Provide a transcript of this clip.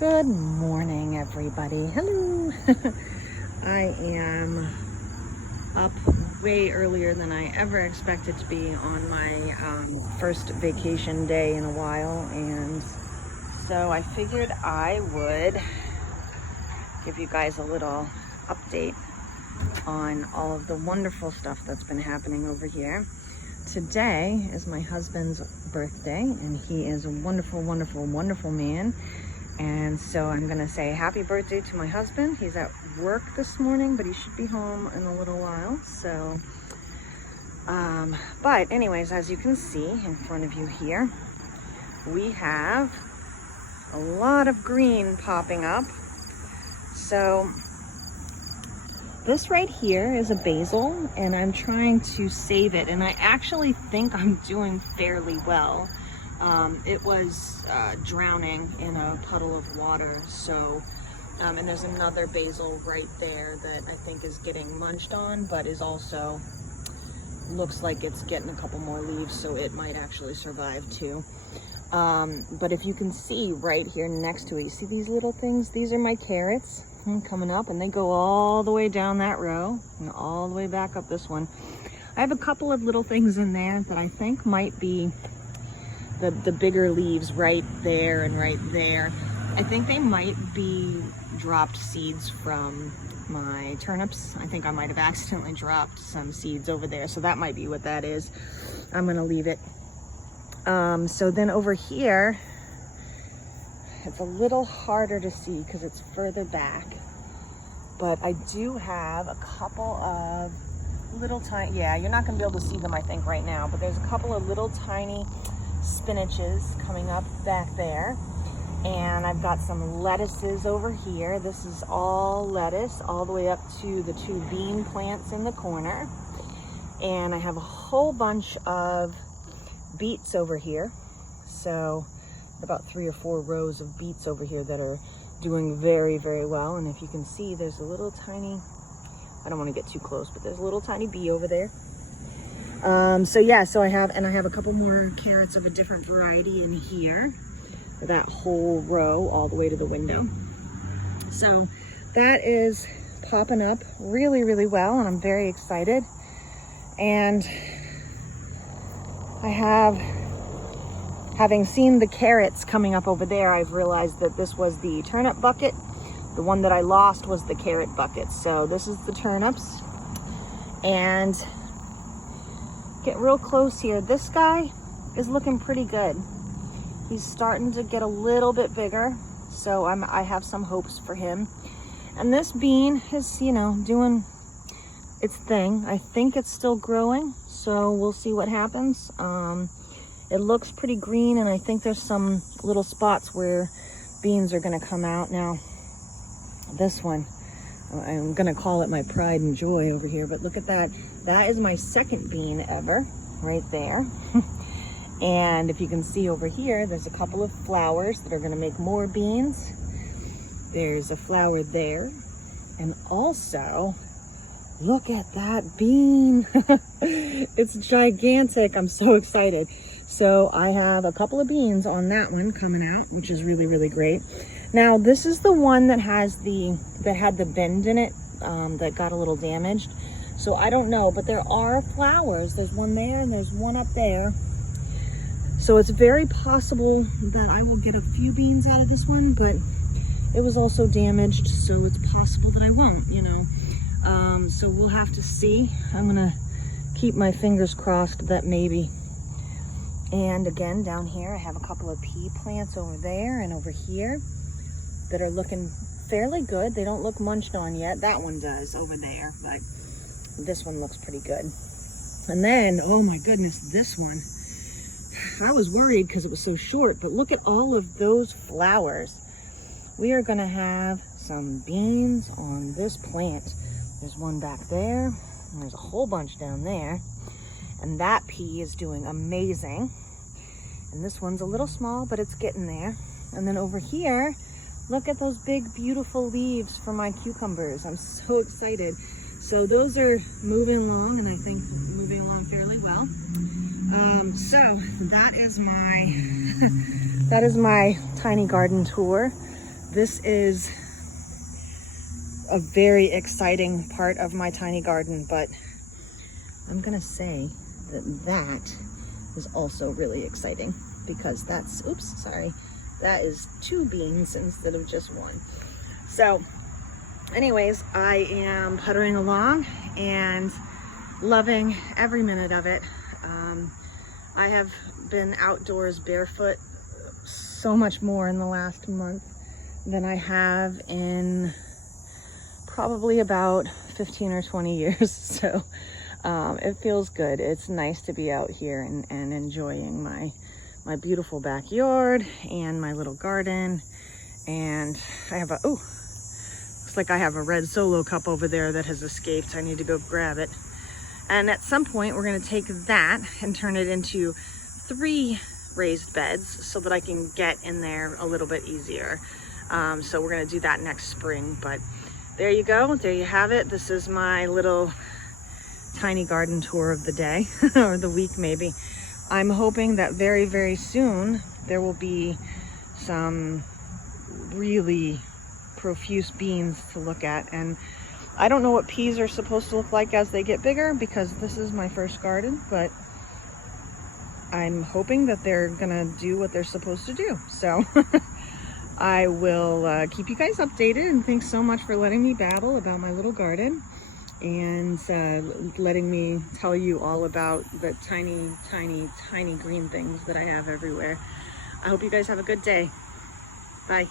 Good morning, everybody. Hello. I am up way earlier than I ever expected to be on my first vacation day in a while, and so I figured I would give you guys a little update on all of the wonderful stuff that's been happening over here. Today is my husband's birthday, and he is a wonderful, wonderful, wonderful man. And so I'm gonna say happy birthday to my husband. He's at work this morning, but he should be home in a little while. So, but anyways, as you can see in front of you here, we have a lot of green popping up. So this right here is a basil, and I'm trying to save it. And I actually think I'm doing fairly well. It was drowning in a puddle of water, so and there's another basil right there that I think is getting munched on, but is also looks like it's getting a couple more leaves, so it might actually survive too. But if you can see right here next to it, you see these little things? These are my carrots coming up, and they go all the way down that row and all the way back up this one. I have a couple of little things in there that I think might be the bigger leaves right there and right there. I think they might be dropped seeds from my turnips. I think I might have accidentally dropped some seeds over there, so that might be what that is. I'm gonna leave it. So then over here, it's a little harder to see because it's further back, but I do have a couple of little tiny, yeah, you're not gonna be able to see them I think right now, but there's a couple of little tiny spinaches coming up back there, and I've got some lettuces over here. This is all lettuce all the way up to the two bean plants in the corner, and I have a whole bunch of beets over here. So about 3 or 4 rows of beets over here that are doing very, very well. And if you can see, there's a little tiny, I don't want to get too close, but there's a little tiny bee over there. So yeah, so I have a couple more carrots of a different variety in here, that whole row all the way to the window. So that is popping up really, really well, and I'm very excited. And having seen the carrots coming up over there, I've realized that this was the turnip bucket. The one that I lost was the carrot bucket. So this is the turnips, and get real close here. This guy is looking pretty good. He's starting to get a little bit bigger, so I have some hopes for him. And this bean is, you know, doing its thing. I think it's still growing, so we'll see what happens. It looks pretty green, and I think there's some little spots where beans are gonna come out. Now, this one, I'm gonna call it my pride and joy over here, but look at that. That is my second bean ever, right there. And if you can see over here, there's a couple of flowers that are gonna make more beans. There's a flower there. And also, look at that bean. It's gigantic. I'm so excited. So I have a couple of beans on that one coming out, which is really, really great. Now, this is the one that had the bend in it, that got a little damaged. So I don't know, but there are flowers. There's one there and there's one up there. So it's very possible that I will get a few beans out of this one, but it was also damaged, so it's possible that I won't, you know. So we'll have to see. I'm gonna keep my fingers crossed that maybe. And again, down here, I have a couple of pea plants over there and over here that are looking fairly good. They don't look munched on yet. That one does over there, but this one looks pretty good. And then, oh my goodness, this one. I was worried because it was so short, but look at all of those flowers. We are gonna have some beans on this plant. There's one back there, and there's a whole bunch down there. And that pea is doing amazing. And this one's a little small, but it's getting there. And then over here, look at those big, beautiful leaves for my cucumbers. I'm so excited. So those are moving along, and I think moving along fairly well. So that is my tiny garden tour. This is a very exciting part of my tiny garden, but I'm gonna say that that is also really exciting because that's, oops, sorry, that is 2 beans instead of just 1. So anyways, I am puttering along and loving every minute of it. I have been outdoors barefoot so much more in the last month than I have in probably about 15 or 20 years. So it feels good. It's nice to be out here and enjoying my beautiful backyard and my little garden. And I have looks like I have a red Solo cup over there that has escaped. I need to go grab it. And at some point we're going to take that and turn it into 3 raised beds so that I can get in there a little bit easier. So we're going to do that next spring. But there you go. There you have it. This is my little tiny garden tour of the day or the week maybe. I'm hoping that very, very soon there will be some really profuse beans to look at. And I don't know what peas are supposed to look like as they get bigger because this is my first garden, but I'm hoping that they're gonna do what they're supposed to do. So I will keep you guys updated, and thanks so much for letting me babble about my little garden and letting me tell you all about the tiny, tiny, tiny green things that I have everywhere. I hope you guys have a good day. Bye.